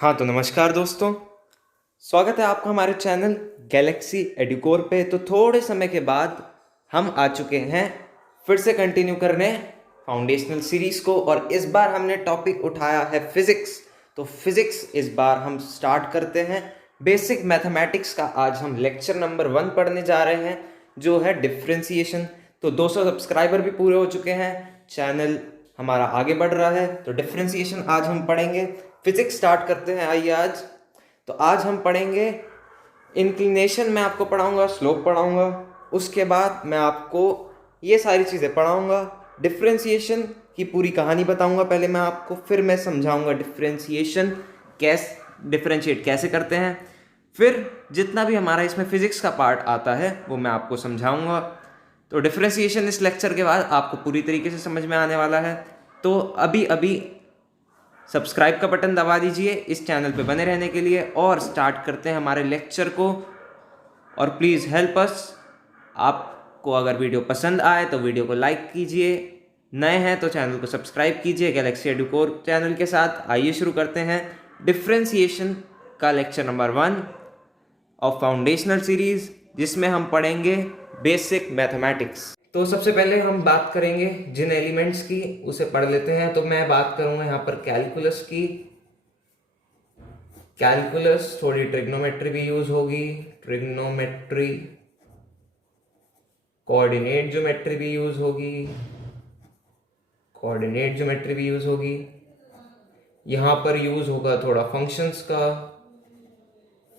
हाँ तो नमस्कार दोस्तों, स्वागत है आपका हमारे चैनल गैलेक्सी एडुकोर पे। तो थोड़े समय के बाद हम आ चुके हैं फिर से कंटिन्यू करने फाउंडेशनल सीरीज को, और इस बार हमने टॉपिक उठाया है फिजिक्स। तो फिजिक्स इस बार हम स्टार्ट करते हैं। बेसिक मैथमेटिक्स का आज हम लेक्चर नंबर 1 पढ़ने जा रहे हैं, जो है डिफ्रेंसिएशन। तो 200 सब्सक्राइबर भी पूरे हो चुके हैं, चैनल हमारा आगे बढ़ रहा है। तो डिफ्रेंसिएशन आज हम पढ़ेंगे। फिजिक्स स्टार्ट करते हैं आइए आज। तो आज हम पढ़ेंगे इंक्लिनेशन, मैं आपको पढ़ाऊंगा, स्लोप पढ़ाऊंगा, उसके बाद मैं आपको ये सारी चीज़ें पढ़ाऊंगा। डिफ्रेंसिएशन की पूरी कहानी बताऊंगा पहले मैं आपको, फिर मैं समझाऊंगा डिफ्रेंसिएशन डिफ्रेंशिएट कैसे करते हैं। फिर जितना भी हमारा इसमें फिजिक्स का पार्ट आता है वो मैं आपको समझाऊंगा। तो डिफ्रेंसिएशन इस लेक्चर के बाद आपको पूरी तरीके से समझ में आने वाला है। तो अभी अभी सब्सक्राइब का बटन दबा दीजिए इस चैनल पे बने रहने के लिए, और स्टार्ट करते हैं हमारे लेक्चर को। और प्लीज़ हेल्प अस। आपको अगर वीडियो पसंद आए तो वीडियो को लाइक कीजिए, नए हैं तो चैनल को सब्सक्राइब कीजिए गैलेक्सी एडुकोर चैनल के साथ। आइए शुरू करते हैं डिफ्रेंसिएशन का lecture number 1 of foundational series, जिसमें हम पढ़ेंगे बेसिक मैथमेटिक्स। तो सबसे पहले हम बात करेंगे जिन एलिमेंट्स की, उसे पढ़ लेते हैं। तो मैं बात करूंगा यहाँ पर कैलकुलस की। कैलकुलस, थोड़ी ट्रिग्नोमेट्री भी यूज होगी, ट्रिग्नोमेट्री, कोऑर्डिनेट ज्योमेट्री भी यूज होगी, कोऑर्डिनेट ज्योमेट्री भी यूज होगी। यहाँ पर यूज होगा थोड़ा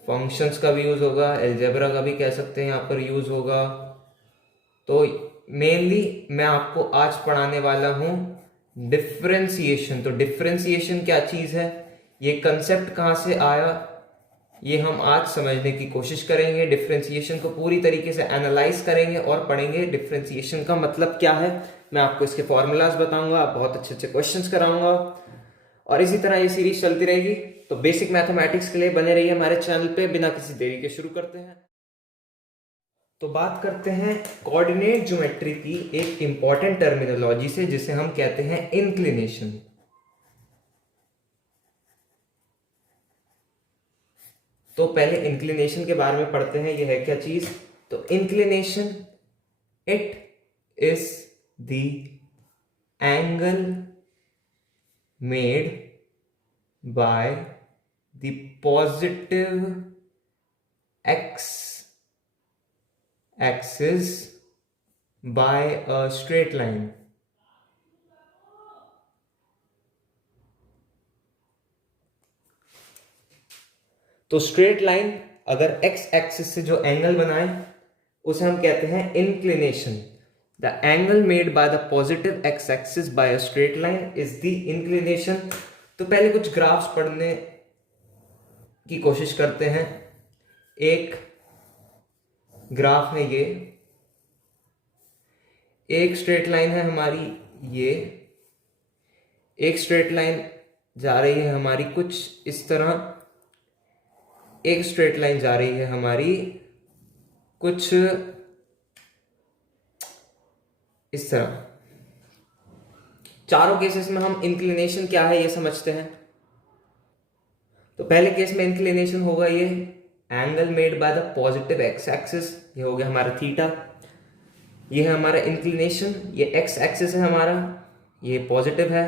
फंक्शंस का भी यूज होगा, एलजेब्रा का भी कह सकते हैं यहाँ पर यूज होगा। तो मेनली मैं आपको आज पढ़ाने वाला हूं डिफरेंशिएशन। तो डिफरेंशिएशन क्या चीज है, ये कंसेप्ट कहां से आया, ये हम आज समझने की कोशिश करेंगे। डिफरेंशिएशन को पूरी तरीके से एनालाइज करेंगे और पढ़ेंगे। डिफरेंशिएशन का मतलब क्या है, मैं आपको इसके फॉर्मूलाज बताऊंगा, बहुत अच्छे अच्छे क्वेश्चंस कराऊंगा, और इसी तरह ये सीरीज चलती रहेगी। तो बेसिक मैथमेटिक्स के लिए बने रहिए हमारे चैनल पे। बिना किसी देरी के शुरू करते हैं। तो बात करते हैं कोऑर्डिनेट ज्योमेट्री की एक इंपॉर्टेंट टर्मिनोलॉजी से, जिसे हम कहते हैं इंक्लिनेशन। तो पहले इंक्लिनेशन के बारे में पढ़ते हैं, यह है क्या चीज। तो inclination, it is the angle made by the positive x axis by a straight line। तो स्ट्रेट लाइन अगर x एक्सिस से जो एंगल बनाए उसे हम कहते हैं inclination. The angle made by the positive x axis by a straight line is the inclination. तो पहले कुछ ग्राफ्स पढ़ने की कोशिश करते हैं। एक ग्राफ है, ये एक स्ट्रेट लाइन है हमारी, ये एक स्ट्रेट लाइन जा रही है हमारी कुछ इस तरह, एक स्ट्रेट लाइन जा रही है हमारी कुछ इस तरह। चारों केसेस में हम इंक्लिनेशन क्या है ये समझते हैं। तो पहले केस में इंक्लिनेशन होगा ये angle made by the positive x axis, ये हो गया हमारा थीटा, ये है हमारा इंक्लिनेशन। ये एक्स एक्सिस है हमारा, ये पॉजिटिव है,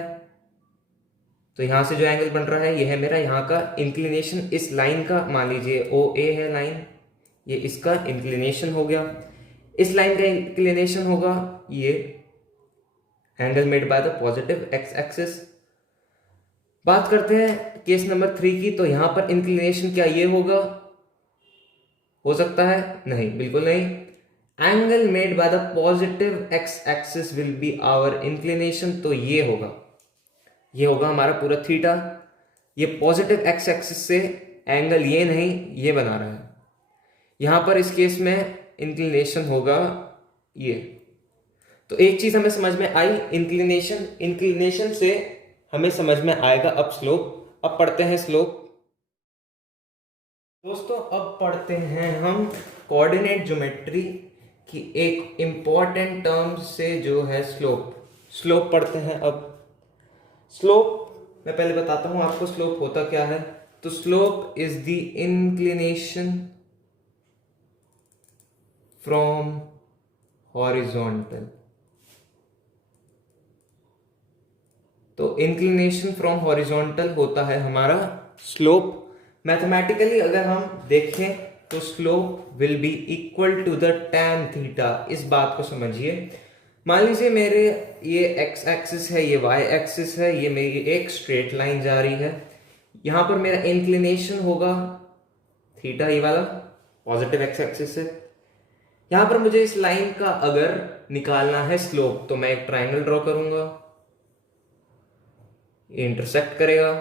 तो यहां से जो एंगल बन रहा है ये है मेरा यहाँ का इंक्लिनेशन। इस लाइन का मान लीजिए ओ ए है लाइन, ये इसका इंक्लिनेशन हो गया। इस लाइन का इंक्लिनेशन होगा ये angle made by the positive x axis. बात करते हैं केस नंबर 3 की। तो यहां पर इंक्लिनेशन क्या ये होगा, हो सकता है, नहीं, बिल्कुल नहीं। Angle made by the positive x axis will be our inclination. तो ये होगा हमारा पूरा थीटा। ये पॉजिटिव एक्स एक्सिस से एंगल ये नहीं, ये बना रहा है। यहां पर इस केस में इंक्लिनेशन होगा ये। तो एक चीज हमें समझ में आई, इंक्लिनेशन से हमें समझ में आएगा अब स्लोप। अब पढ़ते हैं स्लोप। दोस्तों अब पढ़ते हैं हम कोऑर्डिनेट ज्योमेट्री की एक इंपॉर्टेंट टर्म से, जो है स्लोप पढ़ते हैं। अब स्लोप मैं पहले बताता हूं आपको स्लोप होता क्या है। तो slope is the inclination from horizontal. तो इंक्लिनेशन फ्रॉम हॉरिजॉन्टल होता है हमारा स्लोप। मैथमेटिकली अगर हम देखें तो slope will be equal to the tan theta. इस बात को समझिए, मान लीजिए मेरे ये x एक्सिस है, ये y एक्सिस है, ये मेरी एक स्ट्रेट लाइन जा रही है। यहां पर मेरा इंक्लिनेशन होगा थीटा, ये वाला पॉजिटिव x एक्सिस है। यहां पर मुझे इस लाइन का अगर निकालना है स्लोप, तो मैं एक ट्राइंगल ड्रॉ करूंगा, ये इंटरसेक्ट करेगा।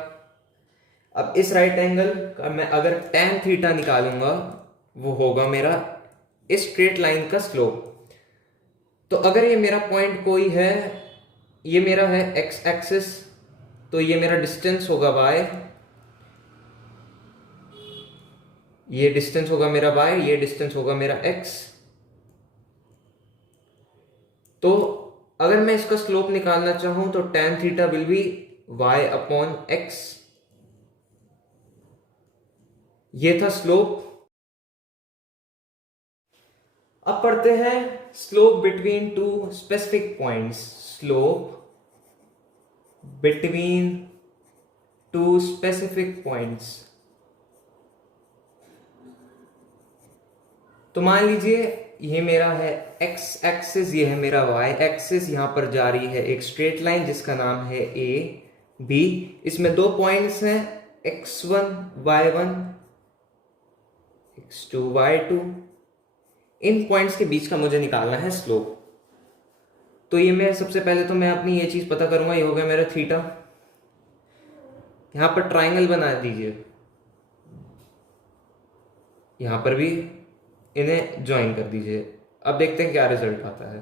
अब इस राइट एंगल का मैं अगर tan थीटा निकालूंगा, वो होगा मेरा इस स्ट्रेट लाइन का स्लोप। तो अगर ये मेरा पॉइंट कोई है, ये मेरा है x एक्सिस, तो ये मेरा डिस्टेंस होगा y, ये डिस्टेंस होगा मेरा y, ये डिस्टेंस होगा मेरा x। तो अगर मैं इसका स्लोप निकालना चाहूं तो tan theta will B y upon x। ये था स्लोप। अब पढ़ते हैं slope between two specific points. Slope between two specific points. तो मान लीजिए ये मेरा है x एक्सिस, ये है मेरा y एक्सिस। यहां पर जा रही है एक स्ट्रेट लाइन जिसका नाम है a b। इसमें दो पॉइंट्स हैं x1 y1, x2 y2। इन पॉइंट्स के बीच का मुझे निकालना है स्लोप। तो ये मैं सबसे पहले तो मैं अपनी ये चीज पता करूंगा, ये हो गया मेरा थीटा। यहां पर ट्राइंगल बना दीजिए, यहां पर भी इन्हें ज्वाइन कर दीजिए। अब देखते हैं क्या रिजल्ट आता है।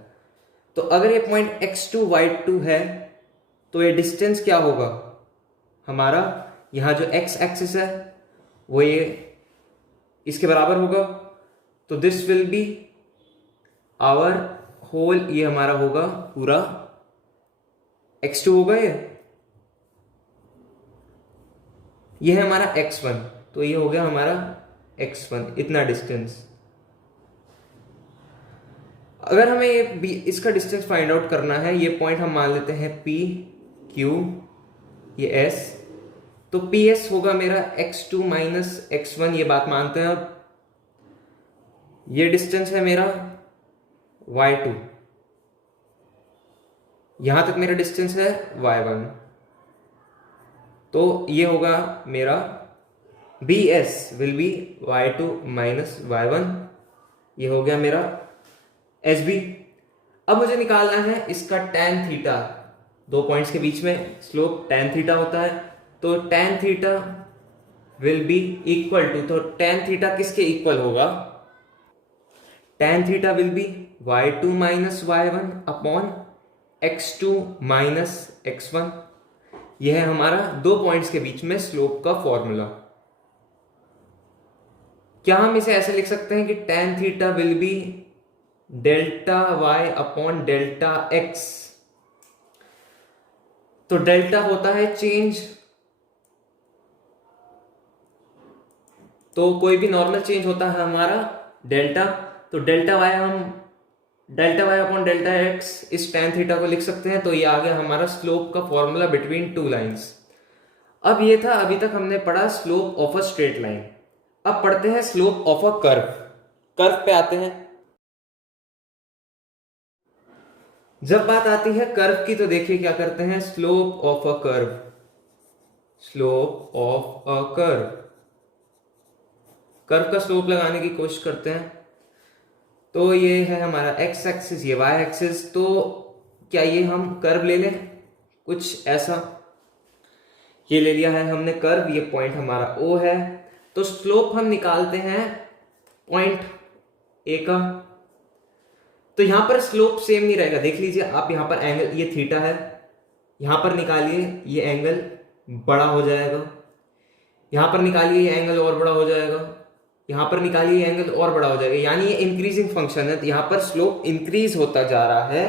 तो अगर ये पॉइंट x2 y2 है, तो ये डिस्टेंस क्या होगा हमारा, यहां जो x एक्सिस है वो ये इसके बराबर होगा। तो this will be our whole, ये हमारा होगा पूरा x2 होगा, ये है हमारा x1। तो ये हो गया हमारा x1, इतना डिस्टेंस। अगर हमें ये इसका डिस्टेंस फाइंड आउट करना है, ये पॉइंट हम मान लेते हैं P Q, ये S। तो PS होगा मेरा x2 माइनस x1, ये बात मानते हैं। अब ये डिस्टेंस है मेरा y2, यहां तक मेरा डिस्टेंस है y1। तो ये होगा मेरा BS will be y2 minus y1, ये हो गया मेरा SB। अब मुझे निकालना है इसका tan थीटा। दो पॉइंट्स के बीच में स्लोप tan थीटा होता है। तो tan theta will be equal to, तो tan थीटा किसके इक्वल होगा, tan theta will be y2 minus y1 upon x2 minus x1। यह है हमारा दो पॉइंट्स के बीच में स्लोप का फॉर्मूला। क्या हम इसे ऐसे लिख सकते हैं कि tan theta will B delta y upon delta x। तो डेल्टा होता है चेंज, तो कोई भी नॉर्मल चेंज होता है हमारा डेल्टा। तो डेल्टा y हम delta y upon delta x इस tan थीटा को लिख सकते हैं। तो ये आ गया हमारा स्लोप का फॉर्मूला बिटवीन टू लाइंस। अब ये था, अभी तक हमने पढ़ा slope of a straight line. अब पढ़ते हैं slope of a curve. Curve पे आते हैं। जब बात आती है कर्व की, तो देखिए क्या करते हैं, slope of a curve, slope of a curve, curve का स्लोप लगाने की कोशिश करते हैं। तो ये है हमारा x एक्सिस, ये y एक्सिस। तो क्या ये हम कर्व ले लें कुछ ऐसा, ये ले लिया है हमने कर्व, ये पॉइंट हमारा O है। तो स्लोप हम निकालते हैं पॉइंट A का। तो यहां पर स्लोप सेम नहीं रहेगा, देख लीजिए आप, यहां पर एंगल ये थीटा है, यहां पर निकालिए ये एंगल बड़ा हो जाएगा, यहां पर निकालिए ये एंगल और बड़ा हो जाएगा, यहां पर निकालिए ये एंगल और बड़ा हो जाएगा। यानी ये इंक्रीजिंग फंक्शन है, यहां पर स्लोप इंक्रीज होता जा रहा है।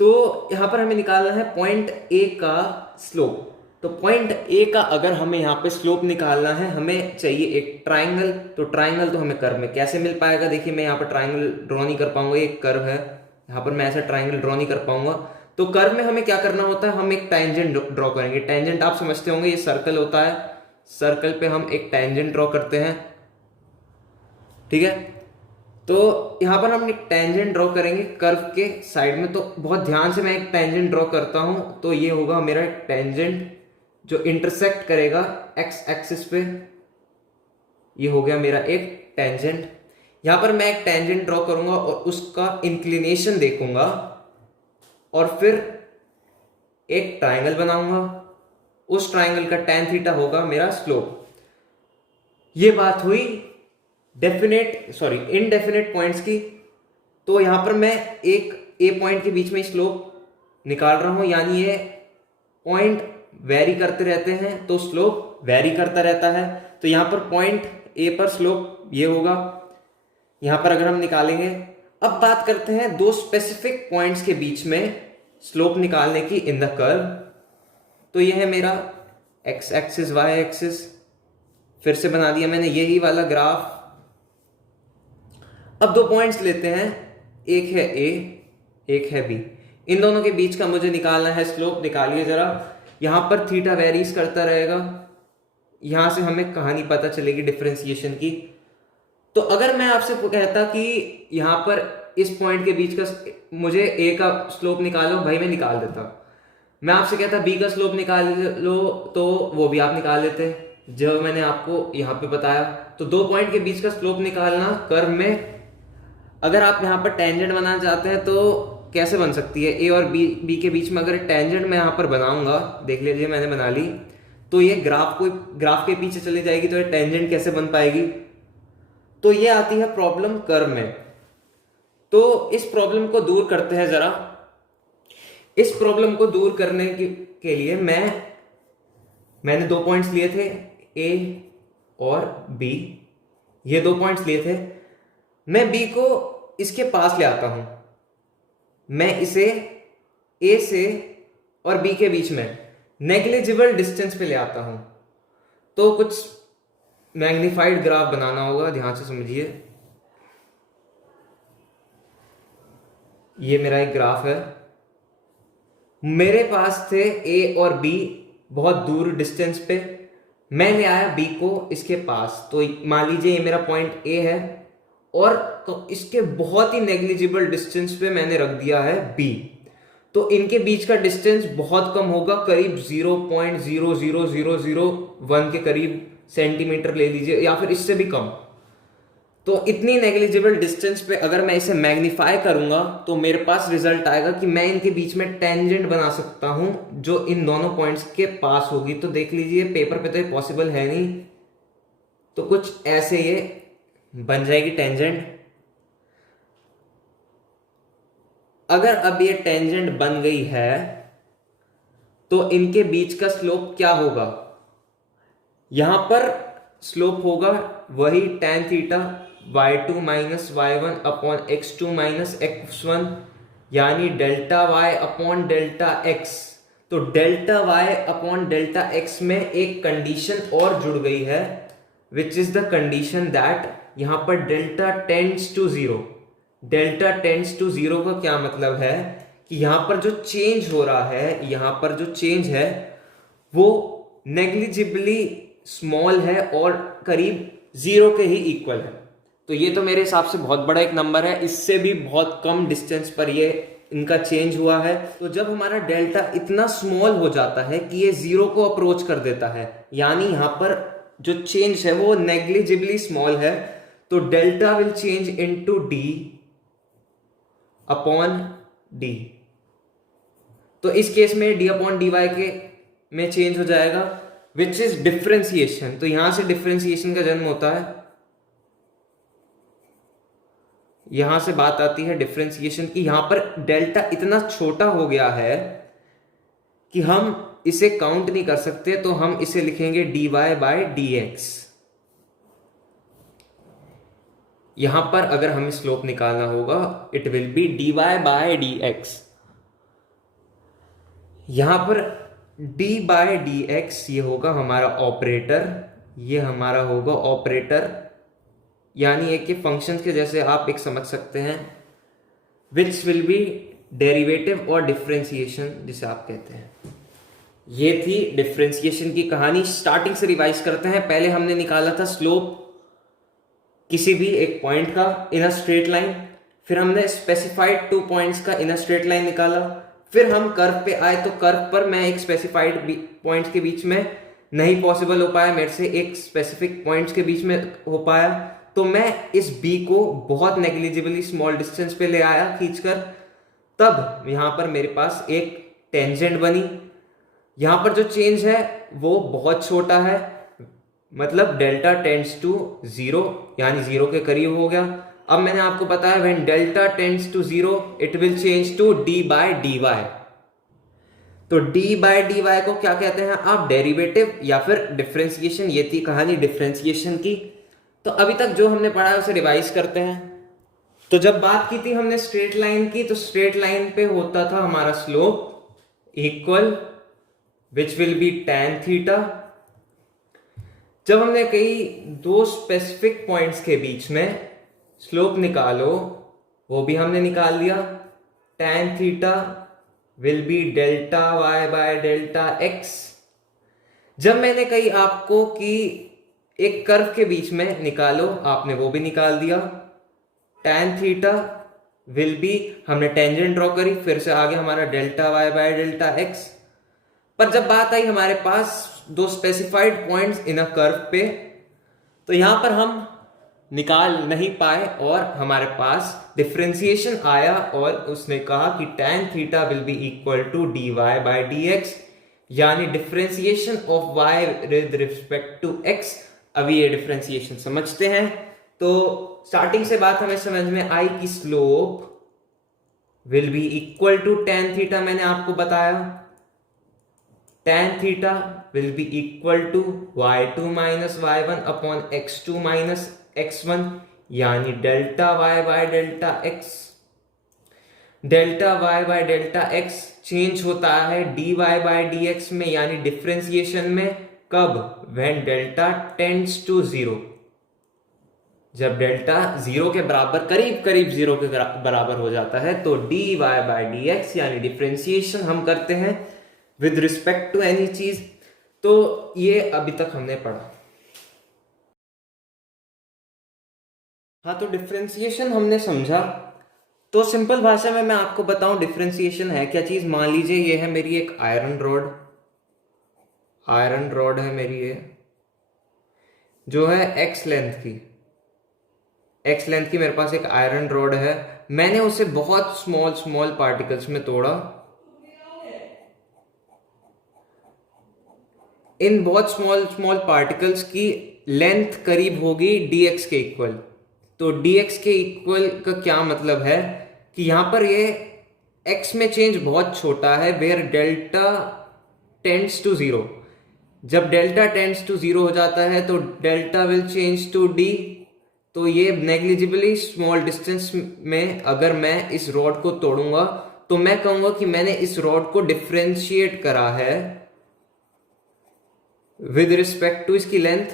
तो यहां पर हमें निकालना है पॉइंट ए का स्लोप। तो पॉइंट ए का अगर हमें यहाँ पे स्लोप निकालना है, हमें चाहिए एक ट्राइंगल। तो ट्राइंगल तो हमें कर्व में कैसे मिल पाएगा? देखिए मैं यहाँ पर ट्राइंगल ड्रॉ नहीं कर पाऊंगा, एक कर्व है यहाँ पर, मैं ऐसा ट्राइंगल ड्रॉ नहीं कर पाऊंगा। तो कर्व में हमें क्या करना होता है, हम एक टेंजेंट ड्रॉ करेंगे। टेंजेंट आप समझते होंगे, ये सर्कल होता है, सर्कल पे हम एक टेंजेंट ड्रॉ करते हैं, ठीक है। तो यहां पर हम एक टेंजेंट ड्रॉ करेंगे कर्व के साइड में। तो बहुत ध्यान से मैं एक टेंजेंट ड्रॉ करता हूं। तो ये होगा मेरा एक टेंजेंट जो इंटरसेक्ट करेगा एक्स एक्सिस पे, ये हो गया मेरा एक टेंजेंट। यहां पर मैं एक टेंजेंट ड्रॉ करूंगा और उसका इंक्लिनेशन देखूंगा और फिर एक ट्राइंगल बनाऊंगा। उस ट्राइंगल का tan थीटा होगा मेरा स्लोप। ये बात हुई इनडेफिनेट पॉइंट्स की। तो यहां पर मैं एक ए पॉइंट के बीच में स्लोप निकाल रहा हूं, यानी ये पॉइंट वेरी करते रहते हैं तो स्लोप वेरी करता रहता है। तो यहां पर पॉइंट ए पर स्लोप ये होगा, यहां पर अगर हम निकालेंगे। अब बात करते हैं दो स्पेसिफिक पॉइंट्स के बीच में स्लोप निकालने की इन द कर्व। तो यह है मेरा एक्स एक्सिस वाई एक्सिस, फिर से बना दिया मैंने यही वाला ग्राफ। अब दो पॉइंट्स लेते हैं, एक है ए एक है बी। इन दोनों के बीच का मुझे निकालना है स्लोप। निकालिए जरा। यहां पर थीटा वेरीज करता रहेगा, यहां से हमें कहानी पता चलेगी डिफरेंशिएशन की। तो अगर मैं आपसे कहता कि यहां पर इस पॉइंट के बीच का मुझे ए का स्लोप निकालो, भाई मैं निकाल देता। मैं आपसे कहता बी का स्लोप निकाल लो, तो वो भी आप निकाल लेते जो मैंने आपको यहां पे बताया। तो दो पॉइंट के बीच का स्लोप निकालना कर्व में, अगर आप यहां पर टेंजेंट बनाना चाहते हैं तो कैसे बन सकती है? ए और बी के बीच में अगर टेंजेंट मैं यहां पर बनाऊंगा, देख लीजिए मैंने बना ली, तो ये ग्राफ के पीछे चली जाएगी, तो ये टेंजेंट कैसे बन पाएगी? तो ये आती है प्रॉब्लम कर्व में। तो इस प्रॉब्लम को दूर करते हैं जरा। इस प्रॉब्लम को दूर करने के लिए मैंने दो पॉइंट्स लिए थे, ए और बी। ये दो पॉइंट्स लिए थे। मैं बी को इसके पास ले आता हूं, मैं इसे ए से और बी के बीच में नेग्लिजिबल डिस्टेंस पे ले आता हूं। तो कुछ मैग्नीफाइड ग्राफ बनाना होगा, ध्यान से समझिए। ये मेरा एक ग्राफ है, मेरे पास थे ए और बी बहुत दूर डिस्टेंस पे, मैं ले आया बी को इसके पास। तो मान लीजिए ये मेरा पॉइंट ए है और तो इसके बहुत ही नेग्लिजिबल डिस्टेंस पे मैंने रख दिया है बी। तो इनके बीच का डिस्टेंस बहुत कम होगा, करीब 0.00001 के करीब सेंटीमीटर ले लीजिए, या फिर इससे भी कम। तो इतनी नेग्लिजिबल डिस्टेंस पे अगर मैं इसे मैग्नीफाई करूंगा तो मेरे पास रिजल्ट आएगा कि मैं इनके बीच में टेंजेंट बना सकता हूं जो इन दोनों पॉइंट्स के पास होगी। तो देख लीजिए पेपर पे तो ये पॉसिबल है नहीं, तो कुछ ऐसे ये बन जाएगी टेंजेंट। अगर अब ये टेंजेंट बन गई है तो इनके बीच का स्लोप क्या होगा? यहां पर स्लोप होगा वही tan theta y2 minus y1 upon x2 minus x1, यानी delta y upon delta x। तो delta y upon delta x में एक कंडीशन और जुड़ गई है, which is the condition that यहां पर delta tends to zero. Delta tends to zero का क्या मतलब है कि यहां पर जो चेंज हो रहा है, यहां पर जो चेंज है वो नेग्लिजिबली स्मॉल है और करीब जीरो के ही इक्वल है। तो ये तो मेरे हिसाब से बहुत बड़ा एक नंबर है, इससे भी बहुत कम डिस्टेंस पर ये इनका चेंज हुआ है। तो जब हमारा डेल्टा इतना स्मॉल हो जाता है कि ये जीरो को अप्रोच कर देता है, यानी यहां पर जो चेंज है वो नेग्लिजिबली स्मॉल है, तो delta will change into D upon D. तो इस केस में डी अपॉन डी वाई के में चेंज हो जाएगा, विच इज डिफरेंशिएशन। तो यहां से डिफरेंशिएशन का जन्म होता है, यहां से बात आती है डिफरेंशिएशन की। यहां पर डेल्टा इतना छोटा हो गया है कि हम इसे काउंट नहीं कर सकते, तो हम इसे लिखेंगे dy बाय dx। यहां पर अगर हमें स्लोप निकालना होगा, it will be dy by dx। यहां पर डी बाय डी एक्स ये होगा हमारा ऑपरेटर, ये हमारा होगा ऑपरेटर, यानी एक ये फंक्शंस के जैसे आप एक समझ सकते हैं, विच विल बी डेरिवेटिव और डिफरेंशिएशन जिसे आप कहते हैं। ये थी डिफरेंशिएशन की कहानी। स्टार्टिंग से रिवाइज करते हैं। पहले हमने निकाला था स्लोप किसी भी एक पॉइंट का इन अ स्ट्रेट लाइन, फिर हमने स्पेसिफाइड 2 पॉइंट्स का इन अ स्ट्रेट लाइन निकाला, फिर हम कर्व पे आए तो कर्व पर मैं एक स्पेसिफाइड पॉइंट्स के बीच में नहीं पॉसिबल हो पाया मेरे से, एक स्पेसिफिक पॉइंट्स के बीच में हो पाया, तो मैं इस बी को बहुत नेग्लिजिबली स्मॉल डिस्टेंस पे ले आया खींचकर, तब यहां पर मेरे पास एक टेंजेंट बनी। यहां पर जो चेंज है वो बहुत छोटा है, मतलब डेल्टा टेंड्स टू 0, यानी 0 के करीब हो गया। अब मैंने आपको बताया when delta tends to 0 it will change to d by d y. तो डी बाय डी वाई को क्या कहते हैं आप, डेरिवेटिव या फिर डिफरेंशिएशन। ये थी कहानी डिफरेंशिएशन की। तो अभी तक जो हमने पढ़ा है उसे रिवाइज करते हैं। तो जब बात की थी हमने स्ट्रेट लाइन की, तो स्ट्रेट लाइन पे होता था हमारा slope equal which will B tan theta. जब हमने कही दो स्पेसिफिक पॉइंट्स के बीच में स्लोप निकालो, वो भी हमने निकाल लिया। tan theta will B delta y by delta x। जब मैंने कही आपको कि एक कर्व के बीच में निकालो, आपने वो भी निकाल दिया। tan थीटा विल बी, हमने टेंजेंट ड्रॉ करी, फिर से आगे हमारा delta y by delta x। पर जब बात आई हमारे पास दो specified points in a curve पे, तो यहां पर हम निकाल नहीं पाए और हमारे पास डिफरेंशिएशन आया और उसने कहा कि tan theta will be equal to dy by dx, यानी differentiation of y with respect to x। अभी ये डिफरेंशिएशन समझते हैं। तो स्टार्टिंग से बात हमें समझ में आई कि slope will be equal to tan theta, मैंने आपको बताया tan theta will be equal to y2 minus y1 upon x2 minus x1, यानी delta y by delta x। Delta y by delta x change होता है dy by dx में, यानी differentiation में। कब, व्हेन डेल्टा टेंड्स टू 0। जब delta 0 के बराबर, करीब करीब 0 के बराबर हो जाता है, तो dy बाय dx यानी डिफरेंशिएशन हम करते हैं विद रिस्पेक्ट टू एनी चीज। तो ये अभी तक हमने पढ़ा। हाँ, तो डिफरेंशिएशन हमने समझा। तो सिंपल भाषा में मैं आपको बताऊं डिफरेंशिएशन है क्या चीज। मान लीजिए ये है मेरी एक आयरन रॉड है मेरी, ये जो है x लेंथ की मेरे पास एक आयरन रॉड है। मैंने उसे बहुत स्मॉल पार्टिकल्स में तोड़ा। इन बहुत स्मॉल पार्टिकल्स की लेंथ करीब होगी dx के इक्वल। तो dx के इक्वल का क्या मतलब है कि यहां पर ये x में चेंज बहुत छोटा है, वेयर डेल्टा टेंड्स टू 0। जब डेल्टा टेंड्स टू 0 हो जाता है तो delta will change to d। तो ये नेग्लिजिबली स्मॉल डिस्टेंस में अगर मैं इस रॉड को तोड़ूंगा तो मैं कहूंगा कि मैंने इस रॉड को डिफरेंशिएट करा है विद रिस्पेक्ट टू इसकी लेंथ।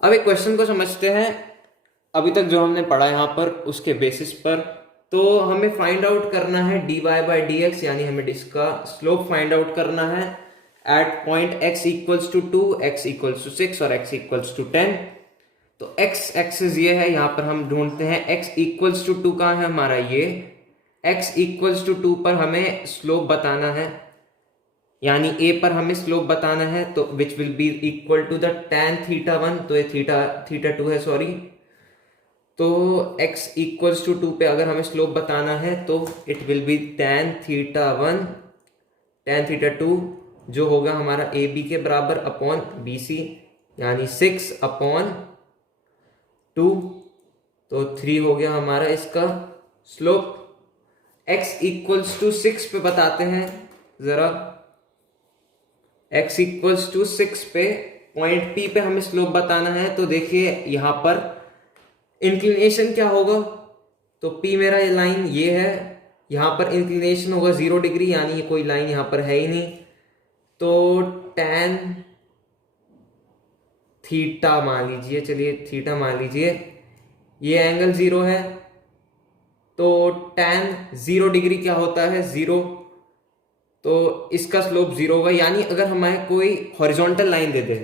अब एक क्वेश्चन को समझते हैं, अभी तक जो हमने पढ़ा यहां पर उसके बेसिस पर। तो हमें फाइंड आउट करना है dy बाय dx, यानी हमें इसका स्लोप फाइंड आउट करना है at point x equals to 2, x equals to 6 और x इक्वल्स टू 10। तो x एक्सिस ये है, यहां पर हम ढूंढते हैं x इक्वल्स टू 2 कहां है हमारा, ये x इक्वल्स टू 2 पर हमें स्लोप बताना है, यानी a पर हमें स्लोप बताना है। तो which will be equal to the tan theta 1, तो ये थीटा 2 है, सॉरी। तो x इक्वल्स टू 2 पे अगर हमें स्लोप बताना है तो it will B tan theta 1 tan theta 2, जो होगा हमारा ए बी के बराबर अपॉन बी सी, यानी 6 अपॉन 2। तो 3 हो गया हमारा इसका स्लोप। x इक्वल्स टू 6 पे बताते हैं जरा। x इक्वल्स टू 6 पे पॉइंट P पे हमें स्लोप बताना है। तो देखिए यहां पर इंक्लिनेशन क्या होगा, तो P मेरा ये लाइन ये है यहाँ पर इंक्लिनेशन होगा 0 डिग्री, यानी ये कोई लाइन यहाँ पर है ही नहीं, तो tan थीटा मान लीजिए, चलिए थीटा मान लीजिए, ये एंगल 0 है, तो tan 0 डिग्री क्या होता है 0, तो इसका स्लोप 0 होगा। यानी अगर हमें कोई हॉरिजॉन्टल लाइन दे दे,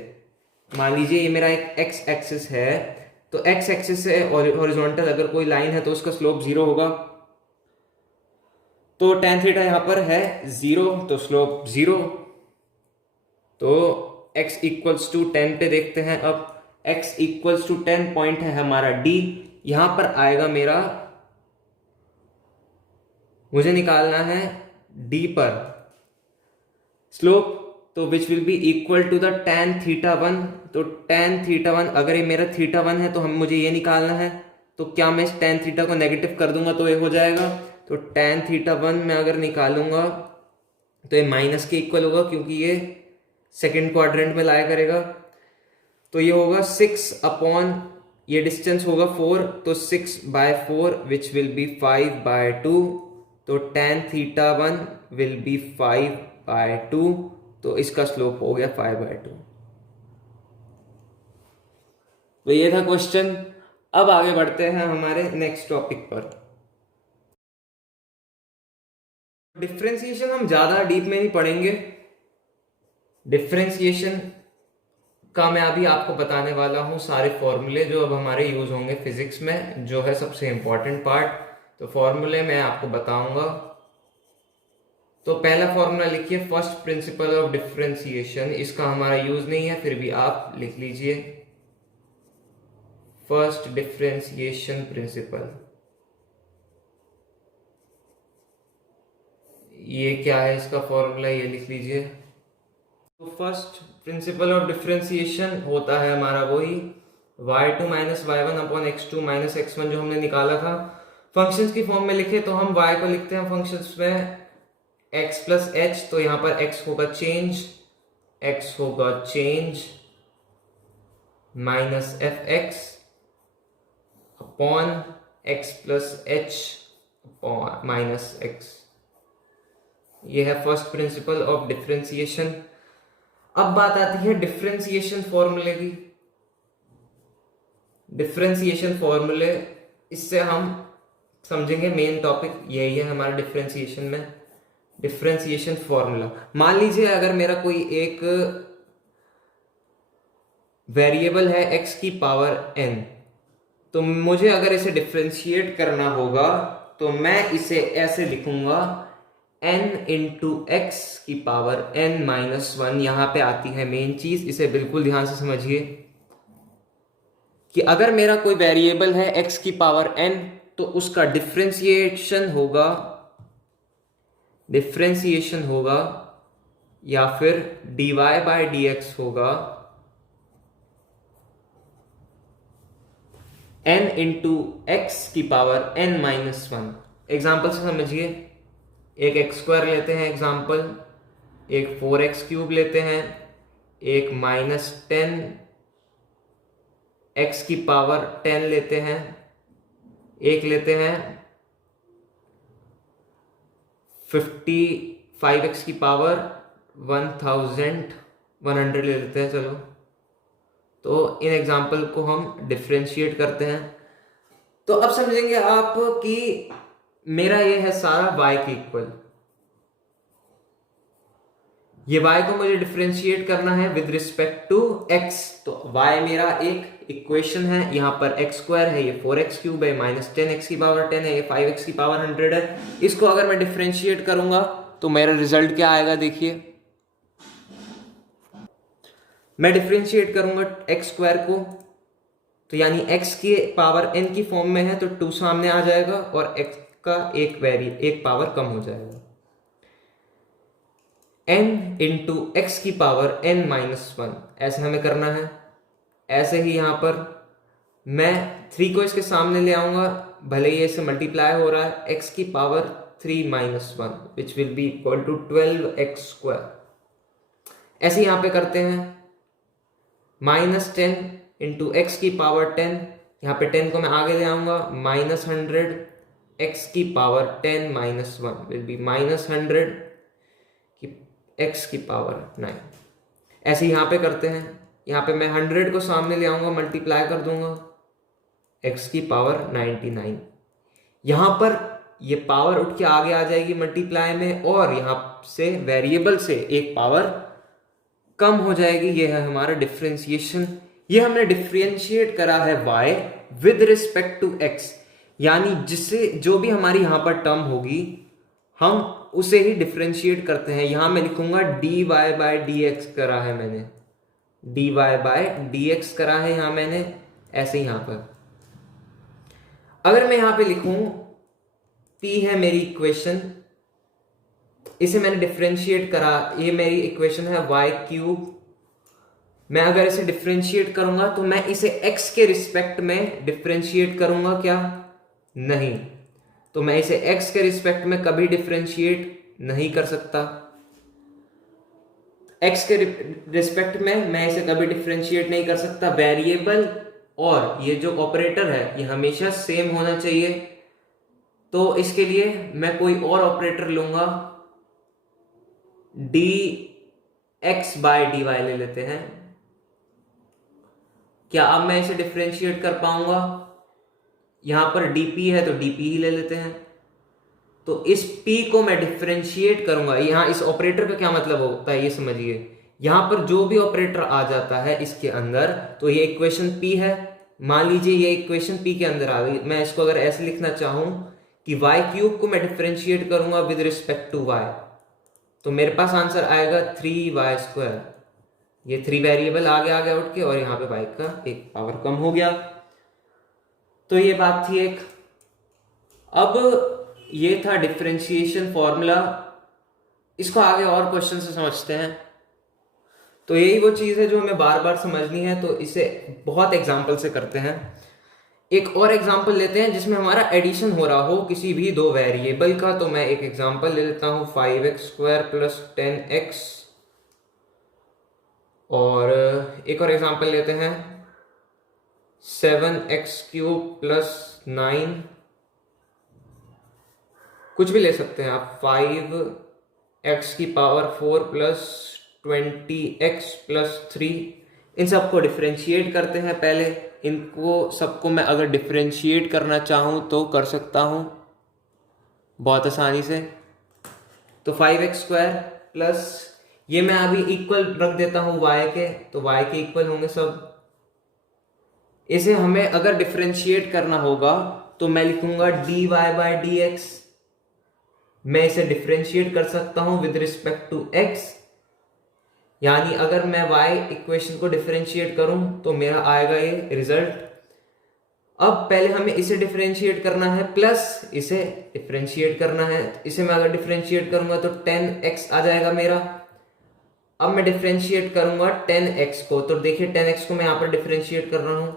मान लीजिए ये मेरा एक एक्स एक्सिस है, तो एक्स एक्सिस से हॉरिजॉन्टल अगर कोई लाइन है तो उसका स्लोप 0 होगा। तो tan थीटा यहां पर है 0, तो स्लोप 0। तो x इक्वल्स टू 10 पे देखते हैं। अब x इक्वल्स टू 10 पॉइंट है हमारा D, यहां पर आएगा मेरा, मुझे निकालना है D पर स्लोप, तो which will be equal to the tan theta 1। तो tan थीटा 1, अगर ये मेरा थीटा 1 है तो मुझे ये निकालना है, तो क्या मैं इस tan थीटा को नेगेटिव कर दूंगा तो ये हो जाएगा। तो tan थीटा 1 में अगर निकालूंगा तो ये माइनस के इक्वल होगा, क्योंकि ये सेकेंड क्वाड्रेंट में लाया करेगा। तो ये होगा 6 अपॉन, ये डिस्टेंस होगा 4, तो 6/4 विच विल बी 5/2। तो tan थीटा 1 विल बी 5/2, तो इसका स्लोप हो गया 5/2। तो ये था क्वेश्चन। अब आगे बढ़ते हैं हमारे नेक्स्ट टॉपिक पर। डिफरेंशिएशन हम ज्यादा डीप में नहीं पढ़ेंगे, डिफरेंशिएशन का मैं अभी आपको बताने वाला हूं सारे फॉर्मूले जो अब हमारे यूज होंगे फिजिक्स में, जो है सबसे इंपॉर्टेंट पार्ट। तो फॉर्मूले मैं आपको बताऊंगा। तो पहला फॉर्मूला लिखिए, फर्स्ट प्रिंसिपल ऑफ डिफरेंशिएशन, इसका हमारा यूज नहीं है, फिर भी आप लिख लीजिए फर्स्ट डिफरेंशिएशन प्रिंसिपल। ये क्या है इसका फॉर्मूला, ये लिख लीजिए। तो फर्स्ट प्रिंसिपल ऑफ डिफरेंशिएशन होता है हमारा वही y2 minus y1 upon x2 minus x1 जो हमने निकाला था। फंक्शंस की फॉर्म में लिखे तो हम y को लिखते हैं फंक्शंस में x प्लस एच, तो यहां पर x होगा change minus F x upon x plus H minus x. ये है फर्स्ट प्रिंसिपल ऑफ डिफरेंशिएशन। अब बात आती है डिफरेंशिएशन फॉर्मूले की। डिफरेंशिएशन फॉर्मूले, इससे हम समझेंगे मेन टॉपिक यही है हमारा डिफरेंशिएशन में, डिफरेंशिएशन फॉर्मूला। मान लीजिए अगर मेरा कोई एक वेरिएबल है x की पावर n, तो मुझे अगर इसे डिफरेंशिएट करना होगा तो मैं इसे ऐसे लिखूंगा n इंटू एक्स की पावर n माइनस 1। यहां पे आती है मेन चीज, इसे बिल्कुल ध्यान से समझिए कि अगर मेरा कोई वेरिएबल है x की पावर n, तो उसका डिफरेंशिएशन होगा या फिर dy बाय dx होगा n इंटू एक्स की पावर n माइनस 1। एग्जाम्पल से समझिए, एक x² लेते हैं एग्जाम्पल, एक 4x³ लेते हैं, एक माइनस 10 x की पावर 10 लेते हैं, एक लेते हैं 55x की पावर 1100 ले लेते हैं। चलो, तो इन एग्जाम्पल को हम डिफरेंशिएट करते हैं। तो अब समझेंगे आप कि मेरा ये है सारा y के इक्वल, ये y को मुझे डिफरेंशिएट करना है विद रिस्पेक्ट टू x। तो y मेरा एक इक्वेशन है, यहां पर x² है, ये 4x³ है, माइनस 10x की पावर 10 है, ये 5x की पावर 100 है। इसको अगर मैं डिफरेंशिएट करूंगा तो मेरा रिजल्ट क्या आएगा, देखिए मैं डिफरेंशिएट करूंगा x² को, तो यानी x की पावर n की फॉर्म में है तो 2 सामने आ जाएगा और x का एक पावर कम हो जाएगा। n इंटू एक्स की पावर n माइनस 1, ऐसे हमें करना है। ऐसे ही यहां पर मैं 3 को इसके सामने ले आऊंगा, भले ही इससे मल्टीप्लाई हो रहा है, x की power 3 minus 1 which will be equal to 12x²। ऐसे यहां पे करते हैं, माइनस 10 इंटू एक्स की पावर 10, यहाँ पे 10 को मैं आगे ले आऊंगा, माइनस 100 x की पावर 10 माइनस 1 विल बी -100 की x की पावर 9। ऐसे यहाँ पे करते हैं, यहाँ पे मैं 100 को सामने ले आऊंगा, मल्टीप्लाई कर दूंगा, x की पावर 99। यहाँ पर ये पावर उठ के आगे आ जाएगी मल्टीप्लाई में, और यहाँ से वेरिएबल से एक पावर कम हो जाएगी। ये है हमारा डिफरेंशिएशन। ये हमने डिफरेंशिएट करा है y with respect to x, यानी जिससे जो भी हमारी यहां पर टर्म होगी हम उसे ही डिफरेंशिएट करते हैं। यहां मैं लिखूंगा dy बाय dx करा है मैंने, dy बाय dx करा है यहां मैंने, ऐसे यहां पर अगर मैं यहां पे लिखूं p है मेरी इक्वेशन, इसे मैंने डिफरेंशिएट करा, ये मेरी इक्वेशन है y³। मैं अगर इसे डिफरेंशिएट करूंगा तो मैं इसे x के रिस्पेक्ट में डिफरेंशिएट करूंगा क्या? नहीं। तो मैं इसे x के रिस्पेक्ट में कभी डिफरेंशिएट नहीं कर सकता। x के रिस्पेक्ट में मैं इसे कभी डिफरेंशिएट नहीं कर सकता। वेरिएबल और ये जो ऑपरेटर है ये हमेशा सेम होना चाहिए। तो इसके लिए मैं कोई और ऑपरेटर लूंगा, dx बाय dy ले लेते हैं। क्या अब मैं इसे डिफरेंशिएट कर पाऊंगा? यहां पर dp है तो dp ही ले लेते हैं। तो इस p को मैं डिफरेंशिएट करूंगा। यहां इस ऑपरेटर का क्या मतलब होता है ये समझिए। यहां पर जो भी ऑपरेटर आ जाता है इसके अंदर, तो ये इक्वेशन p है। मान लीजिए ये इक्वेशन p के अंदर आ गई। मैं इसको अगर ऐसे लिखना चाहूं कि y³ को मैं डिफरेंशिएट करूंगा विद रिस्पेक्ट टू y, तो मेरे पास आंसर आएगा 3y²। ये 3 वेरिएबल आगे आगे उठ के, और यहाँ पे y का एक पावर कम हो गया। तो ये बात थी एक। अब ये था डिफरेंशिएशन फॉर्मूला। इसको आगे और क्वेश्चन से समझते हैं। तो यही वो चीज है जो हमें बार बार समझनी है, तो इसे बहुत एग्जाम्पल से करते हैं। एक और एग्जाम्पल लेते हैं जिसमें हमारा एडिशन हो रहा हो किसी भी दो वेरिएबल का। तो मैं एक एग्जाम्पल ले लेता हूं 5x² प्लस 10x, और एक और एग्जाम्पल लेते हैं 7x³ प्लस 9। कुछ भी ले सकते हैं आप, 5x की पावर 4 प्लस 20x प्लस 3। इन सबको डिफरेंशिएट करते हैं पहले। इनको सबको मैं अगर डिफरेंशिएट करना चाहूं तो कर सकता हूं बहुत आसानी से। तो 5x² प्लस, ये मैं अभी इक्वल रख देता हूं y के, तो y के इक्वल होंगे सब। इसे हमें अगर डिफरेंशिएट करना होगा तो मैं लिखूंगा dy बाय dx। मैं इसे डिफरेंशिएट कर सकता हूं विद रिस्पेक्ट टू x, यानी अगर मैं y इक्वेशन को डिफरेंशिएट करूं तो मेरा आएगा ये रिजल्ट। अब पहले हमें इसे डिफरेंशिएट करना है प्लस इसे डिफरेंशिएट करना है। इसे मैं अगर डिफरेंशिएट करूंगा तो 10x आ जाएगा मेरा। अब मैं डिफरेंशिएट करूंगा 10x को, तो देखिए 10x को मैं यहां पर डिफरेंशिएट कर रहा हूं।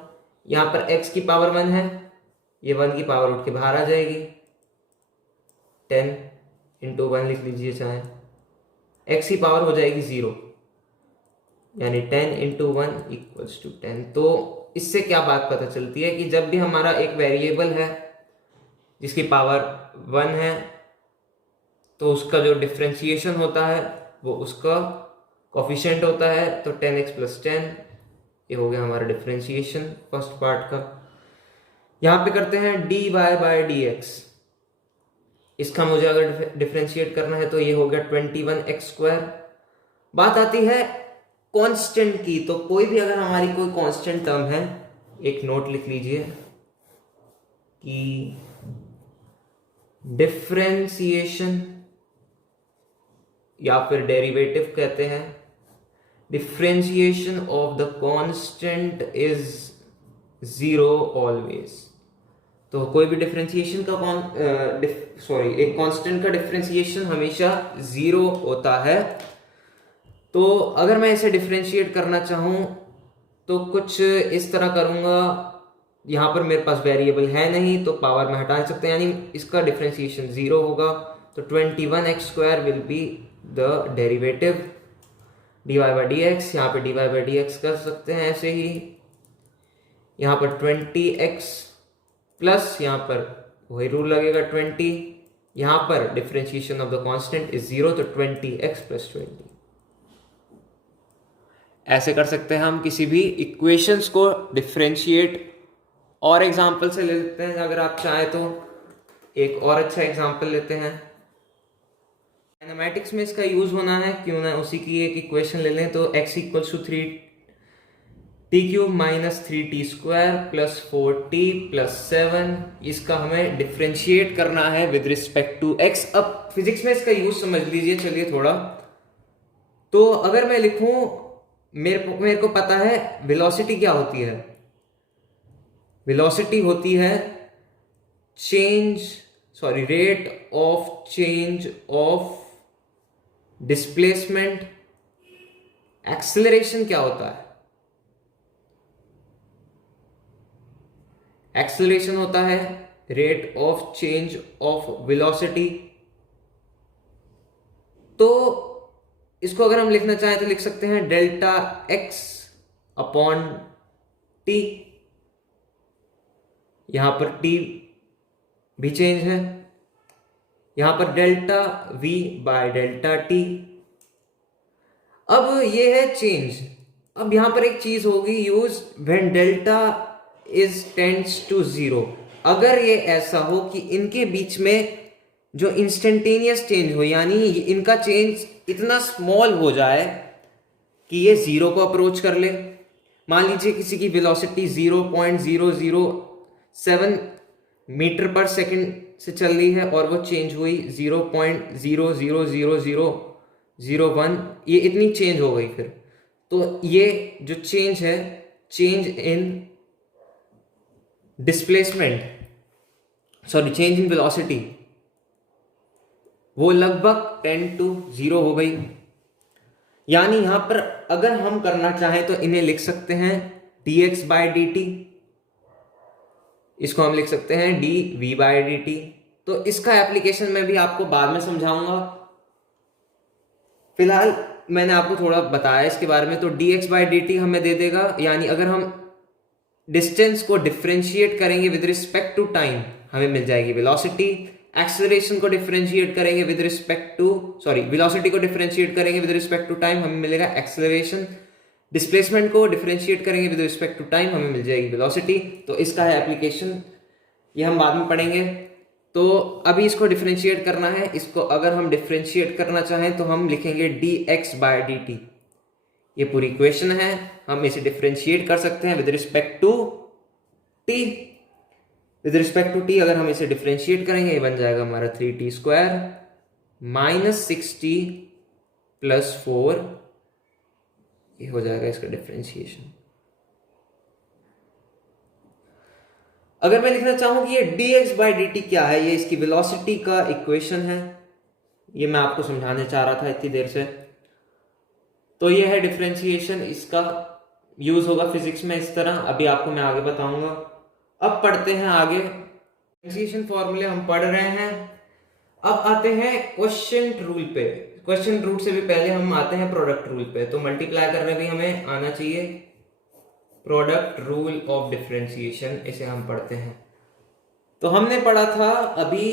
यहां पर x की पावर 1 है, ये 1 की पावर उठ के बाहर आ जाएगी। 10 इंटू 1 लिख लीजिए चाहे, x की पावर हो जाएगी 0, यानी 10 इंटू 1 इक्वल्स टू 10। तो इससे क्या बात पता चलती है कि जब भी हमारा एक वेरिएबल है जिसकी पावर 1 है, तो उसका जो डिफरेंशिएशन होता है वो उसका कोफिशिएंट होता है। तो 10x प्लस 10, ये हो गया हमारा डिफरेंशिएशन फर्स्ट पार्ट का। यहां पे करते हैं dy बाय dx। इसका मुझे अगर डिफरेंशिएट करना है तो ये हो गया 21x²। बात आती है कांस्टेंट की। तो कोई भी अगर हमारी कोई कांस्टेंट टर्म है, एक नोट लिख लीजिए कि डिफरेंशिएशन या फिर डेरिवेटिव कहते हैं, differentiation of the constant is 0 always. तो कोई भी डिफरेंशिएशन का एक कांस्टेंट का डिफरेंशिएशन हमेशा 0 होता है। तो अगर मैं इसे डिफरेंशिएट करना चाहूं तो कुछ इस तरह करूंगा। यहां पर मेरे पास वेरिएबल है नहीं तो पावर में हटा सकते हैं, यानी इसका डिफरेंशिएशन 0 होगा। तो 21x² will be the derivative dy by dx। यहाँ पे dy बाई dx कर सकते हैं ऐसे ही। यहाँ पर 20x प्लस यहाँ पर वही रूल लगेगा 20। यहां पर differentiation of the constant is 0, तो 20x प्लस 20। ऐसे कर सकते हैं हम किसी भी इक्वेशंस को डिफरेंशिएट। और एग्जांपल से ले लेते हैं, अगर आप चाहें तो एक और अच्छा एग्जांपल लेते हैं। मैथमेटिक्स में इसका यूज होना है, क्यों ना उसी की एक इक्वेशन ले लें। तो x equals to 3t³ minus 3t² plus 4t plus 7, इसका हमें डिफ्रेंशिएट करना है विद रिस्पेक्ट टू x। अब फिजिक्स में इसका यूज समझ लीजिए, चलिए थोड़ा। तो अगर मैं लिखूं, मेरे को पता है वेलोसिटी क्या होती है। वेलोसिटी होती है rate of change of displacement. Acceleration क्या होता है? एक्सेलरेशन होता है rate of change of velocity. तो इसको अगर हम लिखना चाहें तो लिख सकते हैं डेल्टा x अपॉन टी। यहां पर t भी चेंज है, यहां पर delta v by delta t। अब ये है चेंज। अब यहां पर एक चीज होगी use, when delta is tends to 0। अगर ये ऐसा हो कि इनके बीच में जो इंस्टेंटेनियस चेंज हो, यानी इनका चेंज इतना स्मॉल हो जाए कि ये 0 को अप्रोच कर ले। मान लीजिए किसी की वेलोसिटी 0.007 मीटर पर सेकंड से चल रही है और वो चेंज हुई 0.000001, ये इतनी चेंज हो गई। फिर तो ये जो चेंज है, change in displacement, change in velocity, वो लगभग 10 to 0 हो गई। यानी यहां पर अगर हम करना चाहें तो इन्हें लिख सकते हैं dx बाय dt, इसको हम लिख सकते हैं dv बाय dt। तो इसका एप्लीकेशन मैं भी आपको बाद में समझाऊंगा, फिलहाल मैंने आपको थोड़ा बताया इसके बारे में। तो dx बाय dt हमें दे देगा, यानी अगर हम डिस्टेंस को डिफरेंशिएट करेंगे विद रिस्पेक्ट टू टाइम, हमें मिल जाएगी वेलोसिटी। एक्सेलरेशन को डिफरेंशिएट करेंगे विद रिस्पेक्ट टू वेलोसिटी को डिफरेंशिएट करेंगे विद रिस्पेक्ट टू टाइम, हमें मिलेगा एक्सेलरेशन। डिस्प्लेसमेंट को डिफरेंशिएट करेंगे विद रिस्पेक्ट टू टाइम, हमें मिल जाएगी वेलोसिटी। तो इसका है एप्लीकेशन, ये हम बाद में पढ़ेंगे। तो अभी इसको डिफरेंशिएट करना है। इसको अगर हम डिफरेंशिएट करना चाहें तो हम लिखेंगे dx बाय dt। ये पूरी इक्वेशन है, हम इसे डिफरेंशिएट कर सकते हैं with respect to t। With respect to t अगर हम इसे डिफरेंशिएट करेंगे, ये बन जाएगा हमारा 3t² माइनस 6t प्लस 4, ये हो जाएगा इसका डिफरेंशिएशन। अगर मैं लिखना चाहूं कि ये dx बाय dt क्या है, ये इसकी वेलोसिटी का इक्वेशन है। ये मैं आपको समझाने चाह रहा था इतनी देर से। तो ये है डिफरेंशिएशन, इसका यूज होगा फिजिक्स में इस तरह। अभी आपको मैं आगे बताऊंगा। अब पढ़ते हैं आगे। डिफरेंशिएशन फॉर्मूले हम पढ़ रहे हैं। अब आते हैं क्वेश्चन रूल पे। क्वेश्चन रूल से भी पहले हम आते हैं प्रोडक्ट रूल पे। तो मल्टीप्लाई करने भी हमें आना चाहिए। प्रोडक्ट रूल ऑफ डिफरेंशिएशन, इसे हम पढ़ते हैं। तो हमने पढ़ा था अभी,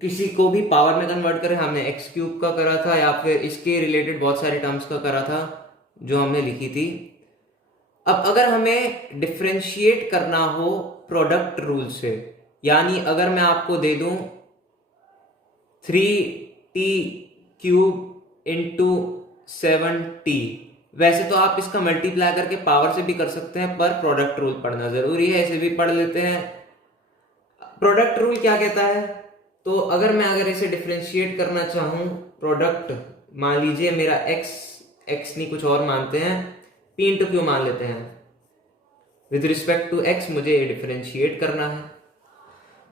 किसी को भी पावर में कन्वर्ट करें, हमने x³ का करा था, या फिर इसके रिलेटेड बहुत सारे टर्म्स का करा था जो हमने लिखी थी। अब अगर हमें डिफरेंशिएट करना हो प्रोडक्ट रूल से, यानी अगर मैं आपको दे दूं 3t³ इंटू 7t, वैसे तो आप इसका मल्टीप्लाई करके पावर से भी कर सकते हैं, पर प्रोडक्ट रूल पढ़ना जरूरी है, इसे भी पढ़ लेते हैं। प्रोडक्ट रूल क्या कहता है? तो अगर इसे डिफरेंशिएट करना चाहूं, प्रोडक्ट मान लीजिए मेरा x नहीं कुछ और मानते हैं, p इंटू क्यू मान लेते हैं। विद रिस्पेक्ट टू x मुझे डिफरेंशिएट करना है,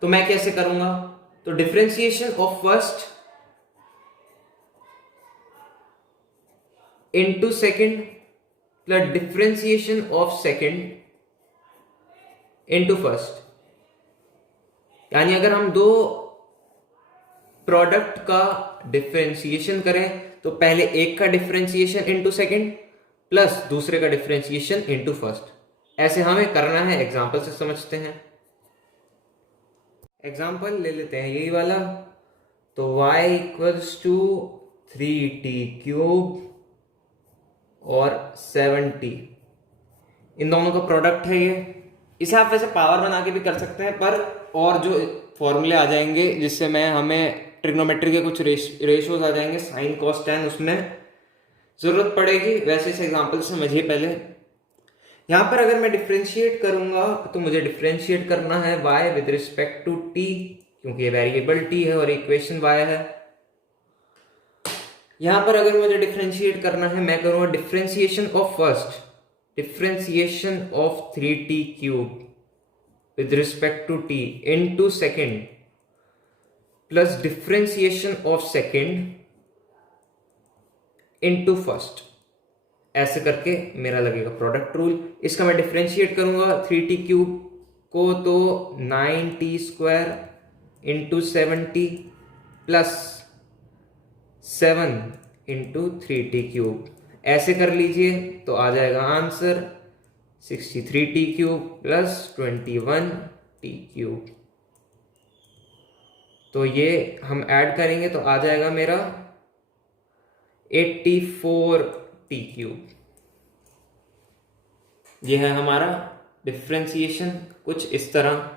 तो मैं कैसे करूंगा? तो differentiation of first into second plus differentiation of second into first. यानी अगर हम दो प्रोडक्ट का डिफरेंशिएशन करें तो पहले एक का डिफरेंशिएशन इंटू सेकेंड प्लस दूसरे का डिफरेंशिएशन इंटू फर्स्ट। ऐसे हमें करना है, एग्जांपल से समझते हैं। एग्जाम्पल ले लेते हैं यही वाला, तो y इक्वल्स टू 3t³ और 7t, इन दोनों का प्रोडक्ट है ये। इसे आप वैसे पावर बना के भी कर सकते हैं, पर और जो फॉर्मूले आ जाएंगे जिससे हमें ट्रिग्नोमेट्री के कुछ रेशियोज आ जाएंगे, साइन कॉस टैन, उसमें जरूरत पड़ेगी। वैसे इस एग्जाम्पल समझिए पहले। यहां पर अगर मैं डिफ्रेंशिएट करूंगा तो मुझे डिफ्रेंशिएट करना है y with respect to t, क्योंकि ये वेरिएबल t है और इक्वेशन y है। यहां पर अगर मुझे डिफ्रेंशिएट करना है, मैं करूंगा differentiation of first, differentiation of 3t³ with respect to t into second plus differentiation of second into first, ऐसे करके मेरा लगेगा प्रोडक्ट रूल। इसका मैं डिफ्रेंशिएट करूंगा 3t³ को, तो 9t² into 7t plus 7 into 3t³, ऐसे कर लीजिए तो आ जाएगा आंसर 63t³ प्लस 21t³। तो ये हम ऐड करेंगे तो आ जाएगा मेरा 84t³। ये है हमारा डिफ्रेंशिएशन कुछ इस तरह।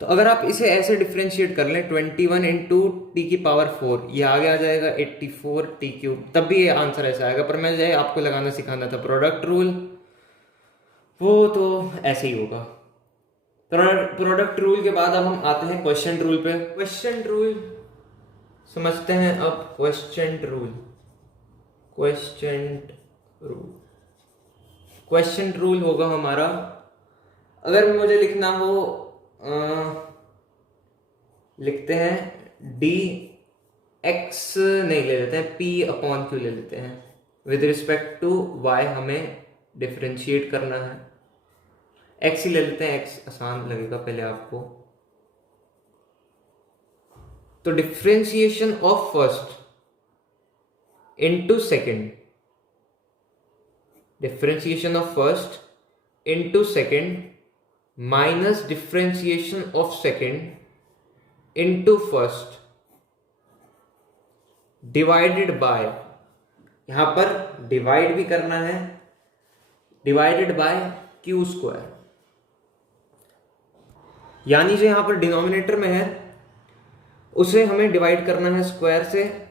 तो अगर आप इसे ऐसे डिफ्रेंशिएट कर लें 21 इंटू t⁴, ये आगे आ जाएगा 84t³, तब भी ये आंसर ऐसा आएगा। पर मैं आपको लगाना सिखाना था प्रोडक्ट रूल, वो तो ऐसे ही होगा। प्रोडक्ट रूल के बाद अब हम आते हैं क्वेश्चन रूल पे। क्वेश्चन रूल समझते हैं अब। क्वेश्चन रूल होगा हमारा, अगर मुझे लिखना हो, लिखते हैं dx नहीं ले लेते हैं, p/q ले लेते हैं। विद रिस्पेक्ट टू y हमें डिफरेंशिएट करना है, x ही ले लेते हैं, x आसान लगेगा पहले आपको। तो differentiation of first into second, differentiation of first into second minus differentiation of second into first divided by, यहां पर डिवाइड भी करना है, डिवाइडेड बाय q², यानी जो यहां पर डिनोमिनेटर में है उसे हमें डिवाइड करना है स्क्वायर से,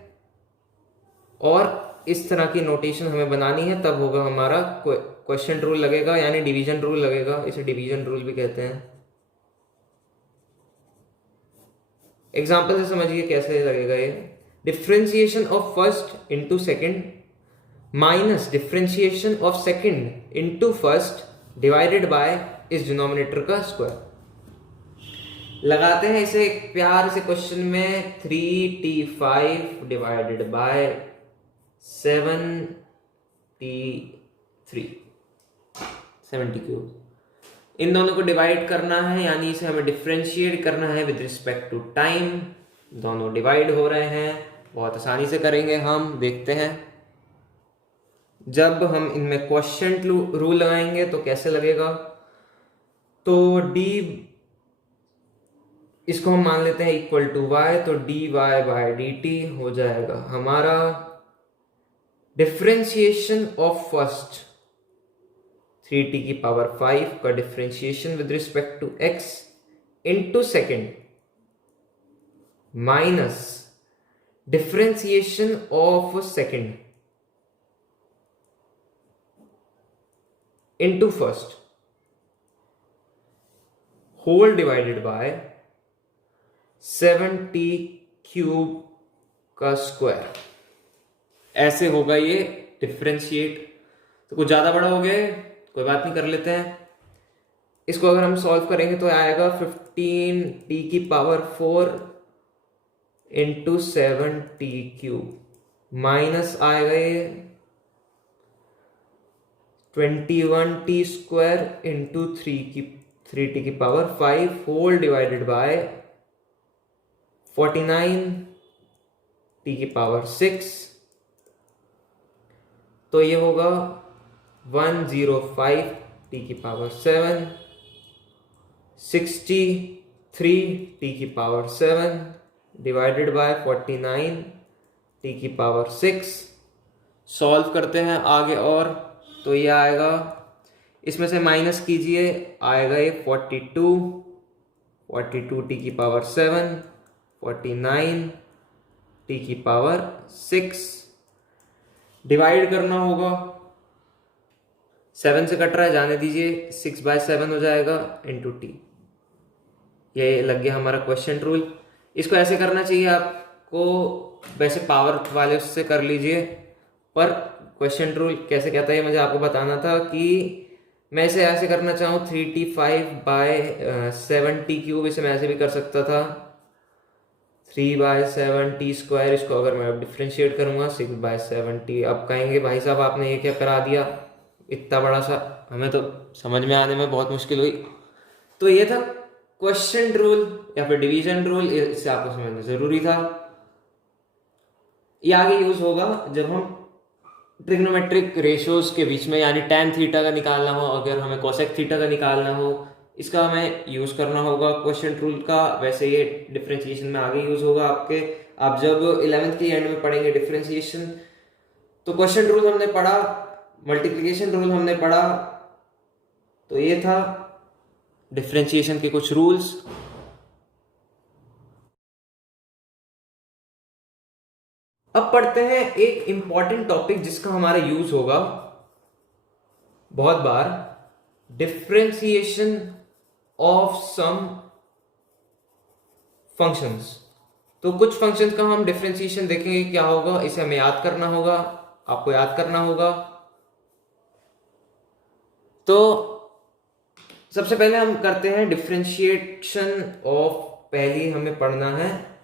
और इस तरह की नोटेशन हमें बनानी है, तब होगा हमारा क्वेश्चन रूल लगेगा, यानी डिवीजन रूल लगेगा। इसे डिवीजन रूल भी कहते हैं। एग्जांपल से समझिए कैसे लगेगा ये। Differentiation of first into second minus differentiation of second into first divided by इस डिनोमिनेटर का स्क्वायर। लगाते हैं इसे प्यार से क्वेश्चन में, 3t5 डिवाइडेड बाय 70³ इन दोनों को डिवाइड करना है, यानी इसे हमें डिफरेंशिएट करना है विद रिस्पेक्ट टू टाइम। दोनों डिवाइड हो रहे हैं, बहुत आसानी से करेंगे हम, देखते हैं। जब हम इनमें क्वेश्चन रूल लगाएंगे तो कैसे लगेगा। तो d इसको हम मान लेते हैं इक्वल टू y, तो dy/dt हो जाएगा हमारा डिफरेंशिएशन ऑफ फर्स्ट 3t⁵ का differentiation with respect to x into second minus differentiation of second into first whole divided by 7t³ का स्क्वायर। ऐसे होगा ये डिफरेंशिएट। तो कुछ ज्यादा बड़ा हो गया, कोई बात नहीं, कर लेते हैं इसको। अगर हम सॉल्व करेंगे तो आएगा 15t⁴ इंटू 7t³ माइनस आएगा ये 21t² into 3t⁵ whole divided bye 49t⁶। तो ये होगा 105t⁵, 60 3t⁴ divided by 49t⁴ solve करते हैं आगे और तो ये आएगा, इसमें से माइनस कीजिए, आएगा ये 42 t⁴ 49t⁴ डिवाइड करना होगा, 7 से कट रहा है, जाने दीजिए, 6/7 हो जाएगा इंटू टी। ये लग गया हमारा क्वेश्चन रूल। इसको ऐसे करना चाहिए आपको, वैसे पावर वाले उससे कर लीजिए, पर क्वेश्चन रूल कैसे कहता है मुझे आपको बताना था कि मैं इसे ऐसे करना चाहूँ 3t⁵/7t³, इसे मैं ऐसे भी कर सकता था 3/7t²। इसको अगर मैं अब डिफ्रेंशिएट करूंगा 6/7t। अब कहेंगे भाई साहब आपने ये क्या करा दिया, इतना बड़ा सा, हमें तो समझ में आने में बहुत मुश्किल हुई। तो ये था क्वेश्चन रूल या फिर डिवीजन रूल, इससे आपको समझना जरूरी था। ये आगे यूज होगा जब हम ट्रिग्नोमेट्रिक रेशियोज के बीच में, यानी tan थीटा का निकालना हो, अगर हमें cosec थीटा का निकालना हो, इसका हमें यूज करना होगा क्वेश्चन रूल का। वैसे ये डिफरेंशिएशन में आगे यूज होगा आपके, आप जब 11th के एंड में पढ़ेंगे डिफरेंशिएशन। तो क्वेश्चन रूल हमने पढ़ा, मल्टीप्लिकेशन रूल हमने पढ़ा, तो ये था डिफरेंशिएशन के कुछ रूल्स। अब पढ़ते हैं एक इंपॉर्टेंट टॉपिक जिसका हमारा यूज होगा बहुत बार, डिफरेंशिएशन ऑफ सम फंक्शंस। तो कुछ फंक्शंस का हम डिफरेंशिएशन देखेंगे क्या होगा, इसे हमें याद करना होगा, आपको याद करना होगा। तो सबसे पहले हम करते हैं डिफरेंशिएशन ऑफ, पहली हमें पढ़ना है।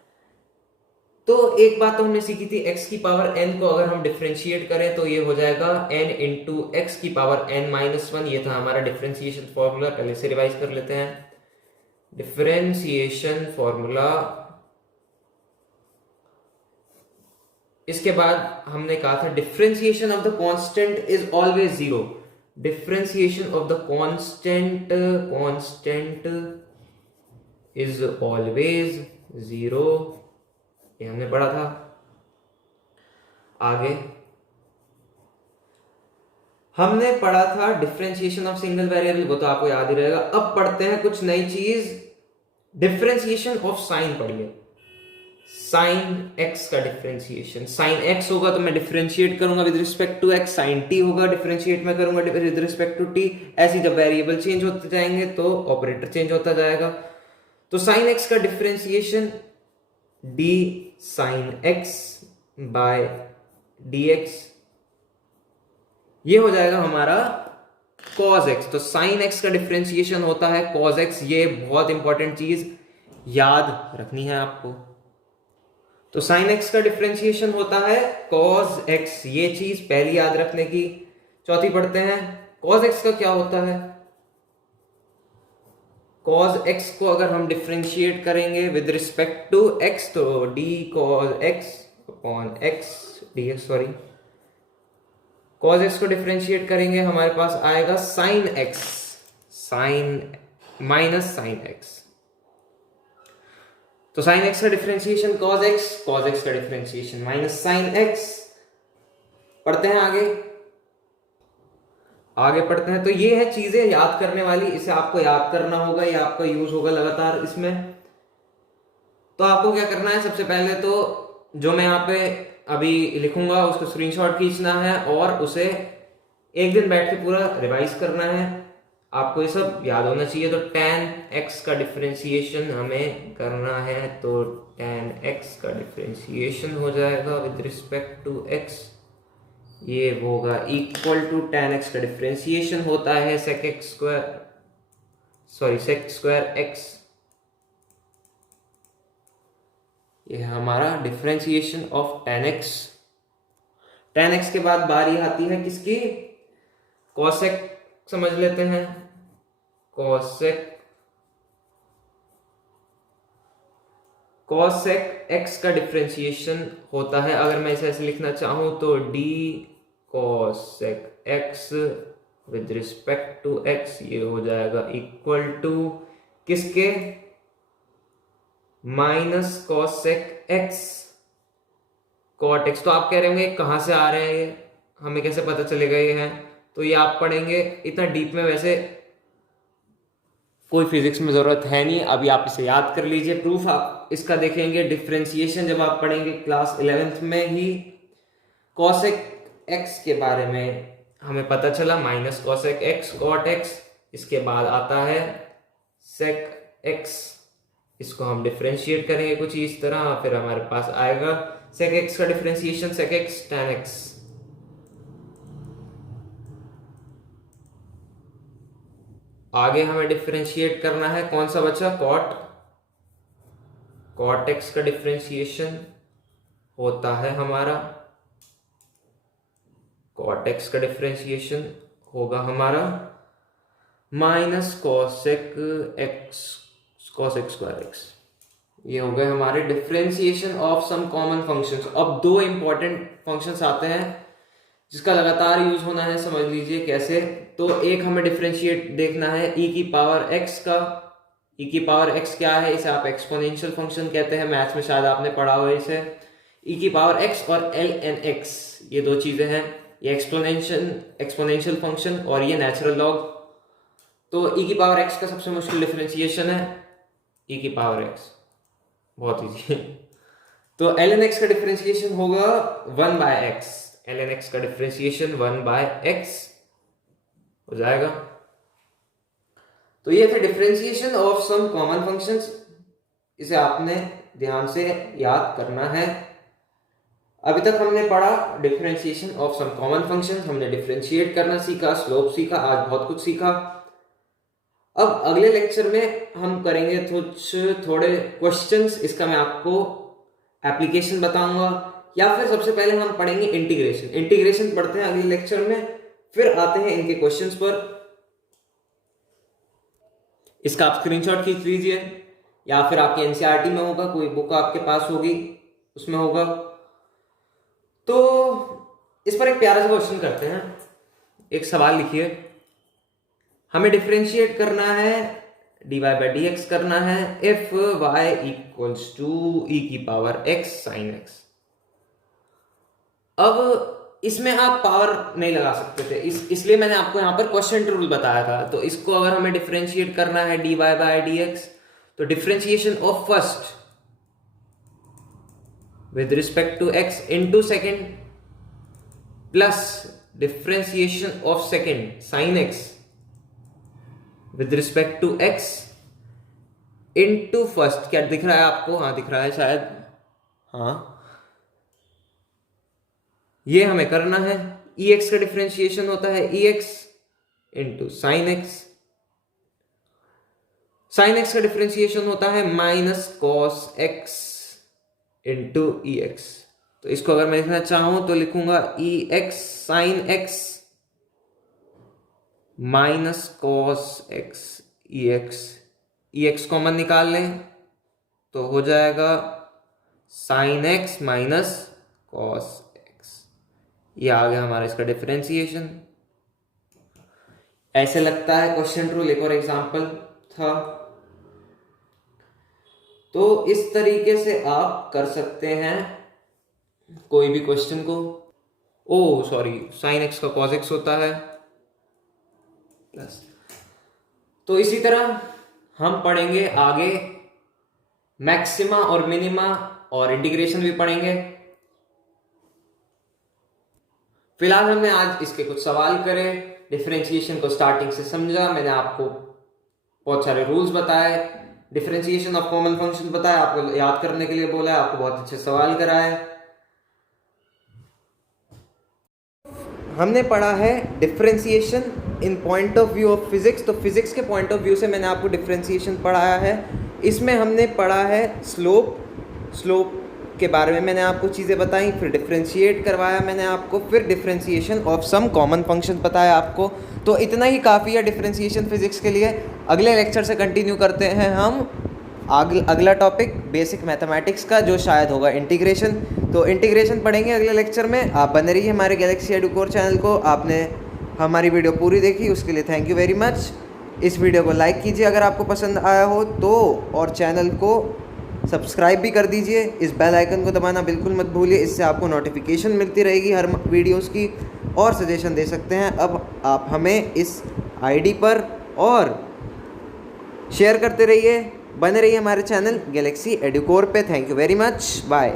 तो एक बात तो हमने सीखी थी, x⁴n को अगर हम डिफरेंशिएट करें तो ये हो जाएगा n इंटू x⁴n-1। ये था हमारा डिफरेंशिएशन फॉर्मूला, पहले से रिवाइज कर लेते हैं। डिफरेंशिएशन फॉर्मूला, इसके बाद हमने कहा था differentiation of the constant is always 0। Differentiation of the constant is always 0, ये हमने पढ़ा था। आगे हमने पढ़ा था डिफरेंशिएशन ऑफ सिंगल वेरिएबल, वो तो आपको याद ही रहेगा। अब पढ़ते हैं कुछ नई चीज, डिफरेंशिएशन ऑफ साइन पढ़िए। साइन x का डिफरेंशिएशन, साइन x होगा तो मैं डिफरेंशिएट करूंगा with respect to x, sine t होगा डिफरेंशिएट में करूंगा विद रिस्पेक्ट टू t। ऐसे जब वेरिएबल चेंज होते जाएंगे तो ऑपरेटर चेंज होता जाएगा। तो साइन x का differentiation d sin x by dx, ये हो जाएगा हमारा cos x। तो sin x का डिफरेंशिएशन होता है cos x, ये बहुत इंपॉर्टेंट चीज याद रखनी है आपको। तो sin x का डिफरेंशिएशन होता है cos x, ये चीज पहली याद रखने की। चौथी पढ़ते हैं, cos x का क्या होता है। cos x को अगर हम डिफरेंशिएट करेंगे विद रिस्पेक्ट टू x तो d cos x upon x dx, sorry, cos x को डिफरेंशिएट करेंगे हमारे पास आएगा sin x, sin minus sin x। तो sin x का डिफरेंशिएशन cos x का डिफरेंशिएशन माइनस sin x। पढ़ते हैं आगे पढ़ते हैं। तो ये है चीजें याद करने वाली, इसे आपको याद करना होगा, ये आपका यूज होगा लगातार इसमें। तो आपको क्या करना है, सबसे पहले तो जो मैं यहाँ पे अभी लिखूंगा उसको स्क्रीनशॉट खींचना है और उसे एक दिन बैठ के पूरा रिवाइज करना है। आपको ये सब याद होना चाहिए। तो tan x का डिफरेंशिएशन हमें करना है, तो tan x का डिफरेंशिएशन हो जाएगा विद रिस्पेक्ट टू x, ये होगा इक्वल टू tan x का डिफरेंशिएशन होता है sec स्क्वायर x। ये हमारा differentiation of tan x। tan x के बाद बारी आती है किसकी, cosec, समझ लेते हैं। cosec x का डिफरेंशिएशन होता है, अगर मैं इसे ऐसे लिखना चाहूं तो d cosec x with respect to x, ये हो जाएगा इक्वल टू किसके, minus cosec x cot x. तो आप कह रहे होंगे कहाँ से आ रहे हैं ये, हमें कैसे पता चलेगा ये है? तो ये आप पढ़ेंगे, इतना डीप में वैसे कोई फिजिक्स में जरूरत है नहीं, अभी आप इसे याद कर लीजिए। प्रूफ आप इसका देखेंगे डिफरेंशिएशन जब आप पढ़ेंगे क्लास 11th में ही। कॉसेक एक्स के बारे में हमें पता चला, minus cosec x cot x, इसके बाद आता है सेक एक्स। इसको हम डिफरेंशिएट करेंगे कुछ इस तरह, फिर हमारे पास आएगा सेक एक्स का differentiation sec x tan x. आगे हमें डिफरेंशिएट करना है, कौन सा बचा? कॉट एक्स का डिफरेंशिएशन होता है हमारा, कॉट एक्स का डिफरेंशिएशन होगा हमारा minus cosec x square x. ये हो गए हमारे differentiation of some common functions. अब दो इंपॉर्टेंट फंक्शंस आते हैं जिसका लगातार यूज होना है, समझ लीजिए कैसे। तो एक हमें डिफरेंशिएट देखना है ई की पावर एक्स का। ई की पावर एक्स क्या है? इसे आप एक्सपोनेंशियल फंक्शन कहते हैं, मैथ्स में शायद आपने पढ़ा हो इसे। ई की पावर एक्स और एल एन एक्स, ये दो चीजें हैं, ये एक्सपोनेंशियल फंक्शन और ये नेचुरल लॉग। तो ई की पावर एक्स का सबसे मुश्किल डिफरेंशिएशन है ई की पावर एक्स, बहुत इजी। तो एल एन एक्स का डिफरेंशिएशन होगा 1/x, एल एन एक्स का डिफरेंशिएशन 1/x हो जाएगा। तो ये थे differentiation of some common functions, इसे आपने ध्यान से याद करना है। अभी तक हमने पढ़ा differentiation of some common functions, हमने डिफरेंशिएट करना सीखा, स्लोप सीखा, आज बहुत कुछ सीखा। अब अगले लेक्चर में हम करेंगे थोड़े क्वेश्चंस, इसका मैं आपको एप्लीकेशन बताऊंगा, या फिर सबसे पहले हम पढ़ेंगे इंटीग्रेशन। इंटीग्रेशन पढ़ते हैं अगले लेक्चर में, फिर आते हैं इनके क्वेश्चंस पर। इसका आप स्क्रीनशॉट खींच लीजिए, या फिर आपकी एनसीईआरटी में होगा, कोई बुक आपके पास होगी उसमें होगा। तो इस पर एक प्यारा सा क्वेश्चन करते हैं। एक सवाल लिखिए, हमें डिफरेंशिएट करना है, dy by dx करना है if y equals to e की पावर x sin x। अब इसमें आप पावर नहीं लगा सकते थे, इसलिए मैंने आपको यहां पर क्वोशिएंट रूल बताया था। तो इसको अगर हमें डिफरेंशिएट करना है dy by dx, तो differentiation of first with respect to x into second plus differentiation of second sin x with respect to x into first। क्या दिख रहा है आपको? हाँ दिख रहा है शायद, हाँ। ये हमें करना है, ex का डिफरेंशिएशन होता है ex into sin x, sin x का डिफरेंशिएशन होता है minus cos x into e x. तो इसको अगर मैं लिखना चाहूं तो लिखूंगा e x sine x minus cos x e x. E x common निकाल लें तो हो जाएगा sine x minus cos x. ये आ गया हमारा इसका डिफरेंशिएशन। ऐसे लगता है क्वेश्चन रूल। एक और एग्जांपल था। तो इस तरीके से आप कर सकते हैं कोई भी क्वेश्चन को। ओ सॉरी, साइन एक्स का कॉस एक्स होता है प्लस। तो इसी तरह हम पढ़ेंगे आगे मैक्सिमा और मिनिमा, और इंटीग्रेशन भी पढ़ेंगे। फिलहाल हमने आज इसके कुछ सवाल करे, डिफरेंशिएशन को स्टार्टिंग से समझा, मैंने आपको बहुत सारे रूल्स बताए, डिफरेंशिएशन ऑफ कॉमन फंक्शन बताया, आपको याद करने के लिए बोला है, आपको बहुत अच्छे सवाल कराए। हमने पढ़ा है differentiation in point of view of physics. तो फिजिक्स के पॉइंट ऑफ व्यू से मैंने आपको डिफरेंशिएशन पढ़ाया है। इसमें हमने पढ़ा है स्लोप के बारे में मैंने आपको चीज़ें बताई, फिर डिफरेंशिएट करवाया मैंने आपको, फिर differentiation of some common function बताया आपको। तो इतना ही काफ़ी है डिफरेंशिएशन फिजिक्स के लिए। अगले लेक्चर से कंटिन्यू करते हैं हम अगला टॉपिक बेसिक मैथमेटिक्स का, जो शायद होगा इंटीग्रेशन। तो इंटीग्रेशन पढ़ेंगे अगले लेक्चर में। आप बने रहिए हमारे गैलेक्सी एडुकोर चैनल को। आपने हमारी वीडियो पूरी देखी उसके लिए थैंक यू वेरी मच। इस वीडियो को लाइक कीजिए अगर आपको पसंद आया हो तो, और चैनल को सब्सक्राइब भी कर दीजिए, इस बेल आइकन को दबाना बिल्कुल मत भूलिए, इससे आपको नोटिफिकेशन मिलती रहेगी हर वीडियोस की। और सजेशन दे सकते हैं अब आप हमें इस आईडी पर, और शेयर करते रहिए, बने रहिए हमारे चैनल गैलेक्सी एडुकोर पे। Thank you very much, bye.